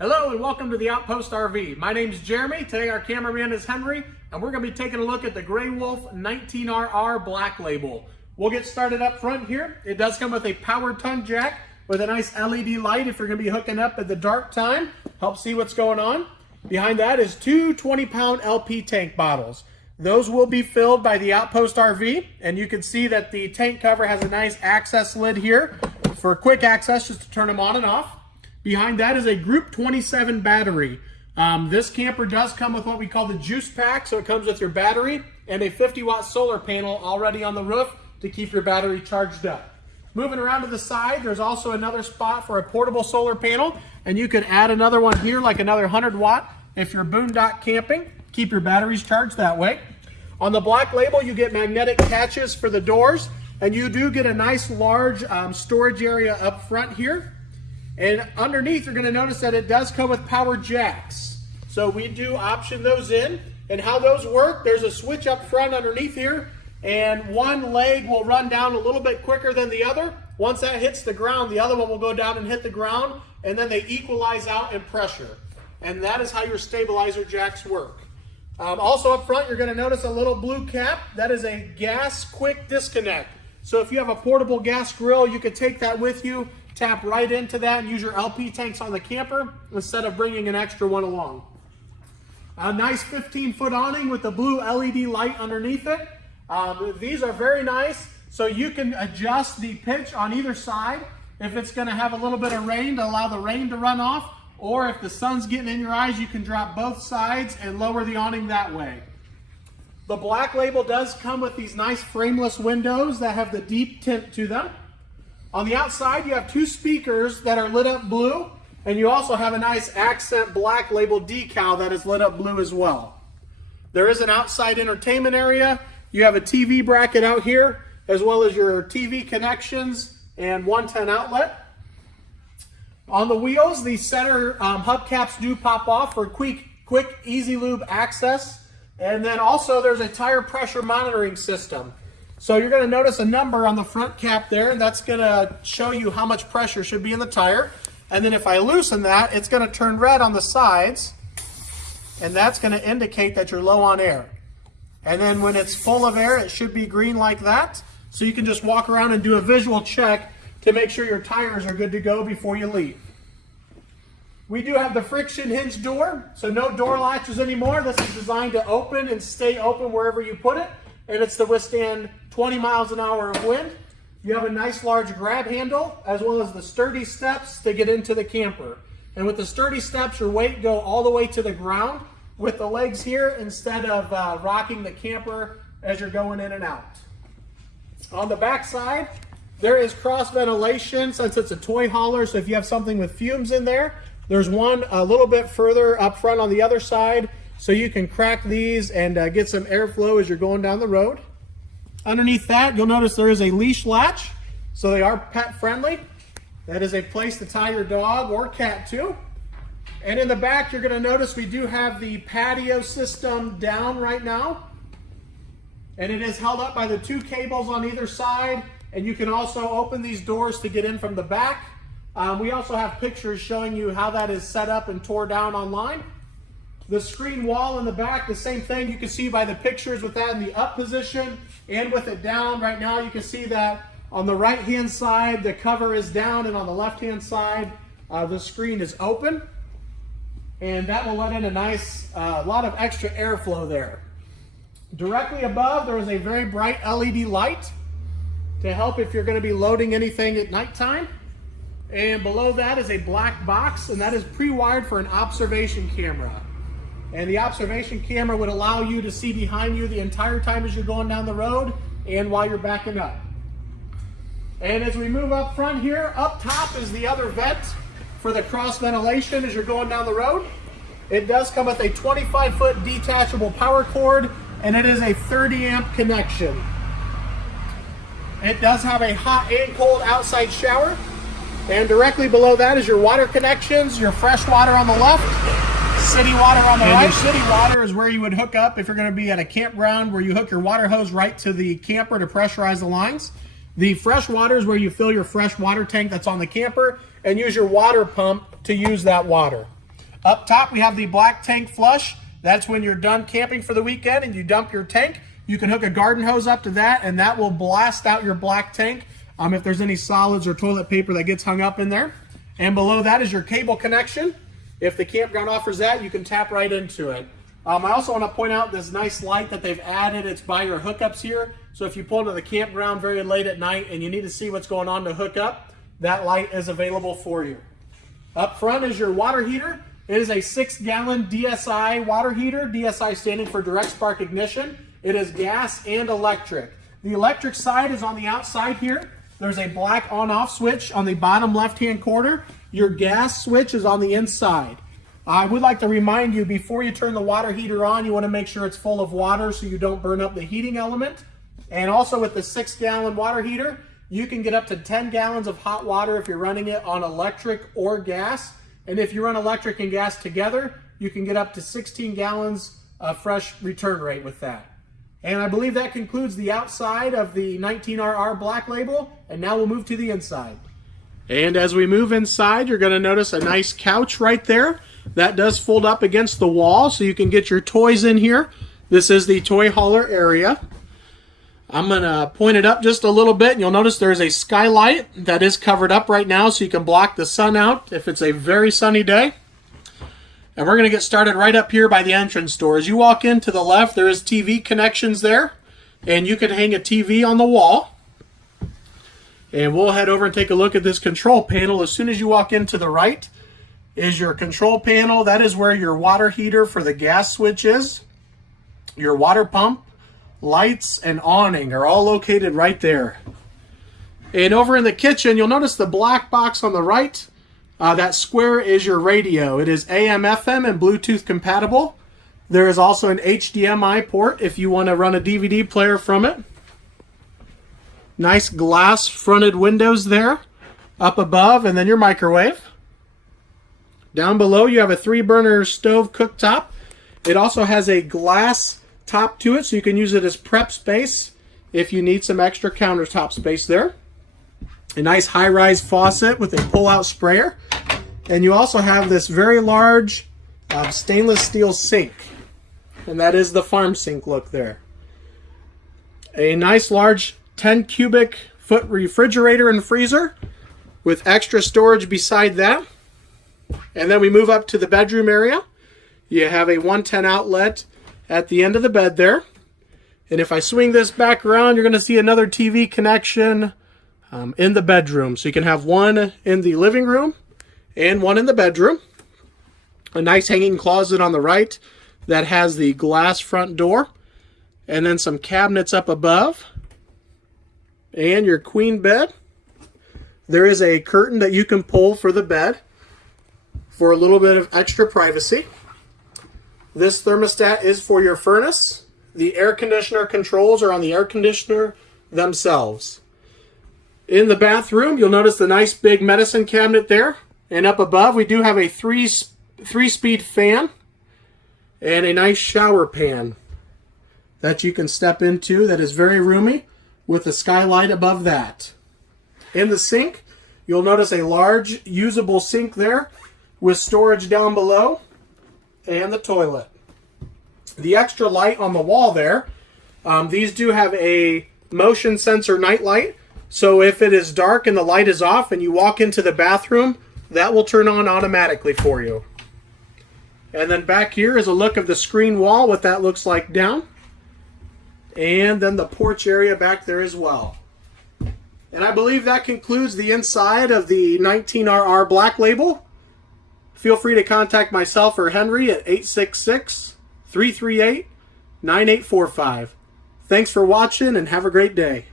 Hello and welcome to the Outpost RV. My name is Jeremy. Today our cameraman is Henry, and we're going to be taking a look at the Grey Wolf 19RR Black Label. We'll get started up front here. It does come with a power tongue jack with a nice LED light if you're going to be hooking up at the dark time. Help see what's going on. Behind that is two 20-pound LP tank bottles. Those will be filled by the Outpost RV, and you can see that the tank cover has a nice access lid here for quick access just to turn them on and off. Behind that is a Group 27 battery. This camper does come with what we call the juice pack, so it comes with your battery and a 50-watt solar panel already on the roof to keep your battery charged up. Moving around to the side, there's also another spot for a portable solar panel, and you could add another one here, like another 100-watt, if you're boondock camping. Keep your batteries charged that way. On the Black Label, you get magnetic catches for the doors, and you do get a nice large storage area up front here. And underneath, you're going to notice that it does come with power jacks. So we do option those in. And how those work, there's a switch up front underneath here, and one leg will run down a little bit quicker than the other. Once that hits the ground, the other one will go down and hit the ground, and then they equalize out in pressure. And that is how your stabilizer jacks work. Also up front, you're going to notice a little blue cap. That is a gas quick disconnect. So if you have a portable gas grill, you could take that with you, tap right into that, and use your LP tanks on the camper instead of bringing an extra one along. A nice 15-foot awning with the blue LED light underneath it. These are very nice, so you can adjust the pitch on either side if it's going to have a little bit of rain to allow the rain to run off, or if the sun's getting in your eyes, you can drop both sides and lower the awning that way. The Black Label does come with these nice frameless windows that have the deep tint to them. On the outside, you have two speakers that are lit up blue, and you also have a nice accent Black Label decal that is lit up blue as well. There is an outside entertainment area. You have a TV bracket out here, as well as your TV connections and 110 outlet. On the wheels, the center hubcaps do pop off for quick, easy lube access. And then also there's a tire pressure monitoring system. So you're going to notice a number on the front cap there, and that's going to show you how much pressure should be in the tire. And then if I loosen that, it's going to turn red on the sides, and that's going to indicate that you're low on air. And then when it's full of air, it should be green like that. So you can just walk around and do a visual check to make sure your tires are good to go before you leave. We do have the friction hinge door, so no door latches anymore. This is designed to open and stay open wherever you put it, and it's to withstand 20 miles an hour of wind. You have a nice large grab handle, as well as the sturdy steps to get into the camper. And with the sturdy steps, your weight go all the way to the ground with the legs here instead of rocking the camper as you're going in and out. On the back side, there is cross ventilation since it's a Toyhauler, so if you have something with fumes in there, there's one a little bit further up front on the other side, so you can crack these and get some airflow as you're going down the road. Underneath that, you'll notice there is a leash latch, so they are pet friendly. That is a place to tie your dog or cat to. And in the back, you're going to notice we do have the patio system down right now. And it is held up by the two cables on either side, and you can also open these doors to get in from the back. We also have pictures showing you how that is set up and tore down online. The screen wall in the back, the same thing. You can see by the pictures with that in the up position and with it down. Right now you can see that on the right hand side the cover is down, and on the left hand side the screen is open. And that will let in a nice lot of extra airflow there. Directly above there is a very bright LED light to help if you're going to be loading anything at nighttime. And below that is a black box, and that is pre-wired for an observation camera. And the observation camera would allow you to see behind you the entire time as you're going down the road and while you're backing up. And as we move up front here, up top is the other vent for the cross ventilation as you're going down the road. It does come with a 25-foot detachable power cord, and it is a 30-amp connection. It does have a hot and cold outside shower. And directly below that is your water connections, your fresh water on the left, city water on the right. Your city water is where you would hook up if you're going to be at a campground, where you hook your water hose right to the camper to pressurize the lines. The fresh water is where you fill your fresh water tank that's on the camper and use your water pump to use that water. Up top, we have the black tank flush. That's when you're done camping for the weekend and you dump your tank. You can hook a garden hose up to that, and that will blast out your black tank if there's any solids or toilet paper that gets hung up in there. And below that is your cable connection. If the campground offers that, you can tap right into it. I also want to point out this nice light that they've added. It's by your hookups here. So if you pull into the campground very late at night and you need to see what's going on to hook up, that light is available for you. Up front is your water heater. It is a 6-gallon DSI water heater, DSI standing for direct spark ignition. It is gas and electric. The electric side is on the outside here. There's a black on-off switch on the bottom left-hand corner. Your gas switch is on the inside. I would like to remind you, before you turn the water heater on, you want to make sure it's full of water so you don't burn up the heating element. And also with the 6-gallon water heater, you can get up to 10 gallons of hot water if you're running it on electric or gas. And if you run electric and gas together, you can get up to 16 gallons of fresh return rate with that. And I believe that concludes the outside of the 19RR Black Label. And now we'll move to the inside. And as we move inside, you're going to notice a nice couch right there. That does fold up against the wall so you can get your toys in here. This is the Toyhauler area. I'm going to point it up just a little bit, and you'll notice there's a skylight that is covered up right now so you can block the sun out if it's a very sunny day. And we're going to get started right up here by the entrance door. As you walk in to the left, there is TV connections there, and you can hang a TV on the wall. And we'll head over and take a look at this control panel. As soon as you walk in to the right is your control panel. That is where your water heater for the gas switch is. Your water pump, lights, and awning are all located right there. And over in the kitchen, you'll notice the black box on the right. That square is your radio. It is AM, FM, and Bluetooth compatible. There is also an HDMI port if you want to run a DVD player from it. Nice glass fronted windows there up above, and then your microwave. Down below you have a 3-burner stove cooktop. It also has a glass top to it so you can use it as prep space if you need some extra countertop space there. A nice high-rise faucet with a pull-out sprayer. And you also have this very large stainless steel sink. And that is the farm sink look there. A nice large 10 cubic foot refrigerator and freezer with extra storage beside that. And then we move up to the bedroom area. You have a 110 outlet at the end of the bed there. And if I swing this back around, you're going to see another TV connection in the bedroom. So you can have one in the living room and one in the bedroom. A nice hanging closet on the right that has the glass front door. And then some cabinets up above. And your queen bed. There is a curtain that you can pull for the bed for a little bit of extra privacy. This thermostat is for your furnace. The air conditioner controls are on the air conditioner themselves. In the bathroom, you'll notice the nice big medicine cabinet there. And up above, we do have a three-speed fan and a nice shower pan that you can step into that is very roomy with a skylight above that. In the sink, you'll notice a large usable sink there with storage down below and the toilet. The extra light on the wall there, these do have a motion sensor night light. So if it is dark and the light is off and you walk into the bathroom, that will turn on automatically for you. And then back here is a look of the screen wall, what that looks like down. And then the porch area back there as well. And I believe that concludes the inside of the 19RR Black Label. Feel free to contact myself or Henry at 866-338-9845. Thanks for watching and have a great day.